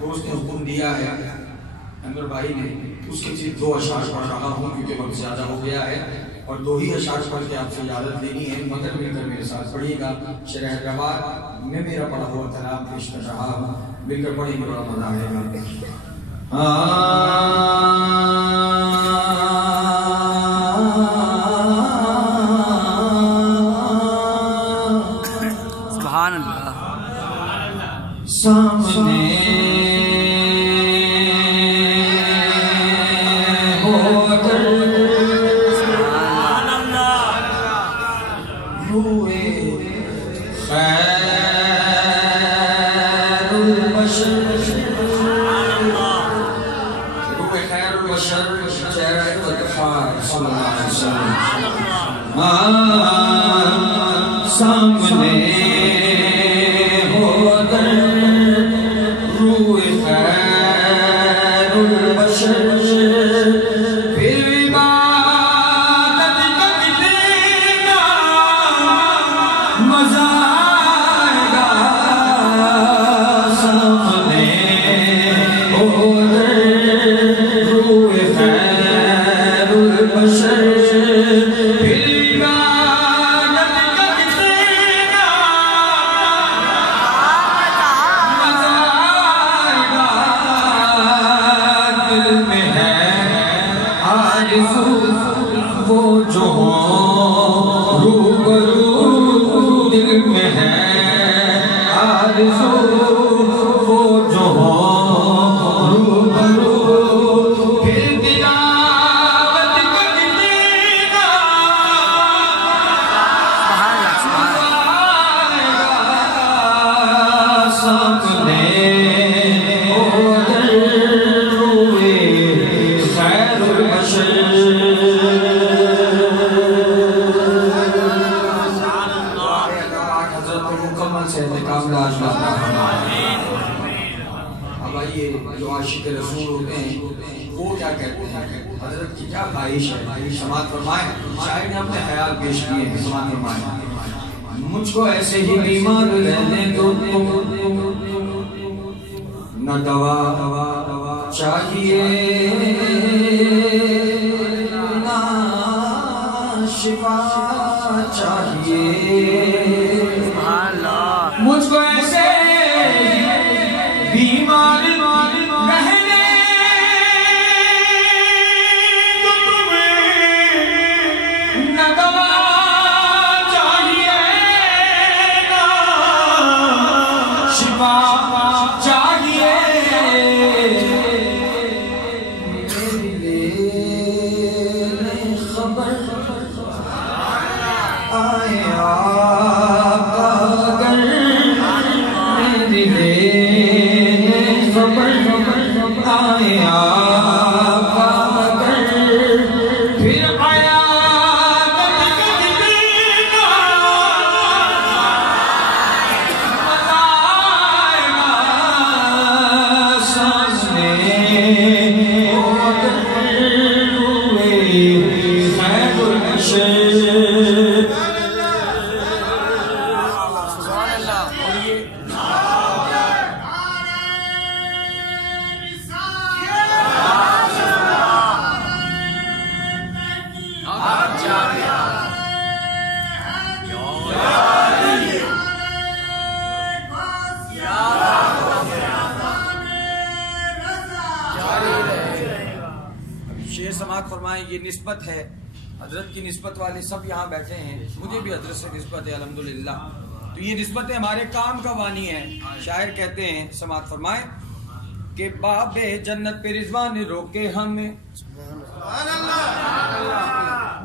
دوست نے حکم دیا ہے انور بھائی نے اس کے صرف 2 اشعار پڑھ رہا ہوں کیونکہ وقت زیادہ ہو گیا ہے اور 2 ہی اشعار پڑھ کے آپ سے اجازت لینی ہے مگر مل کر میرے ساتھ پڑھیے گا شرح حیدرآباد میں میرا پڑھا ہوا کلام پیش کر رہا ہوں مل کر پڑھیں گے بڑا مزہ آئے گا سبحان اللہ سامنے سامنے ہو در روح خیر البشر پھر عبادت کر لینا مزہ آئے گا سامنے ہو در روح خیر البشر وہ جو روبرو دل میں ہے آرزو وہ جو روبرو پھر تلاوت کر لینا سامنے جو عاشق رسول ہوتے ہیں وہ کیا کہتے ہیں حضرت کی کیا خواہش ہے سماعت فرمائیں شاعر نے اپنے خیال پیش کیے ہیں سماعت فرمائیں مجھ کو ایسے ہی بیمار رہنے دو نہ دوا چاہیے نہ شفا چاہیے مجھ کو ایسے بیمار رہنے تو تمہیں نہ دوا چاہیے نہ شفا چاہیے میرے خبر آئے آقا اگر میرے خبر آئے آقا اگر پھر عیادت کر لینا مزہ آئے گا سامنے ہو در روح خیر البشر شعر سماعت فرمائیں یہ نسبت ہے حضرت کی نسبت والے سب یہاں بیٹھے ہیں مجھے بھی حضرت سے نسبت ہے الحمدللہ تو یہ نسبتیں ہمارے کام کا بانی ہے شاعر کہتے ہیں سماعت فرمائیں کہ باب جنت پہ رضوان روکے ہمیں،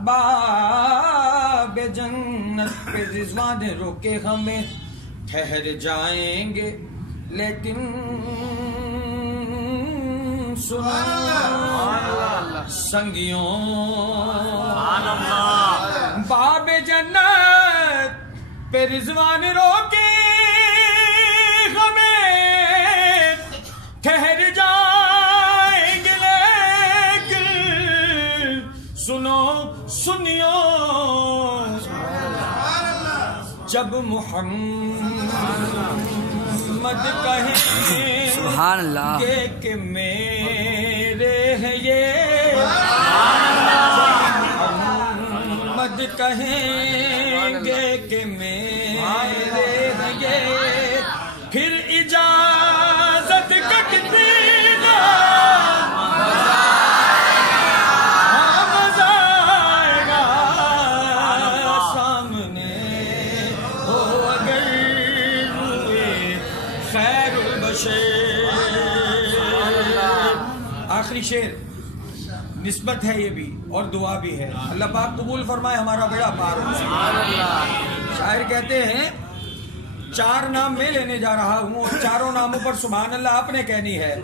باب جنت پہ رضوان روکے ہمیں، ٹھہر جائیں گے لیکن سنو سنگیوں، باب جنت پہ رضوان روکے ہمیں، ٹھہر جائیں گے لیکن سنو سنیو، جب محمد کہیں سبحان اللہ کہ میرے ہیں یہ، محمد کہیں گے کہ میرے ہیں یہ، پھر اجازت کٹتی نہ مزہ آئے گا، سامنے ہو اگر روئے خیر البشر۔ آخری شعر نسبت ہے یہ بھی اور دعا بھی ہے، اللہ پاک قبول فرمائے ہمارا بیڑا پار ہو۔ شاعر کہتے ہیں 4 نام میں لینے جا رہا ہوں اور چاروں ناموں پر سبحان اللہ آپ نے کہنی ہے،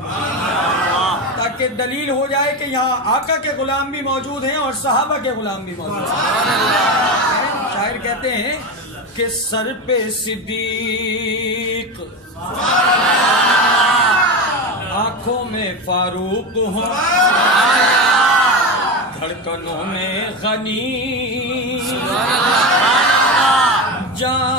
تاکہ دلیل ہو جائے کہ یہاں آقا کے غلام بھی موجود ہیں اور صحابہ کے غلام بھی موجود ہیں۔ شاعر کہتے ہیں کہ سر پہ صدیق، آنکھوں میں فاروق ہوں، دھڑکنوں میں غنی، جان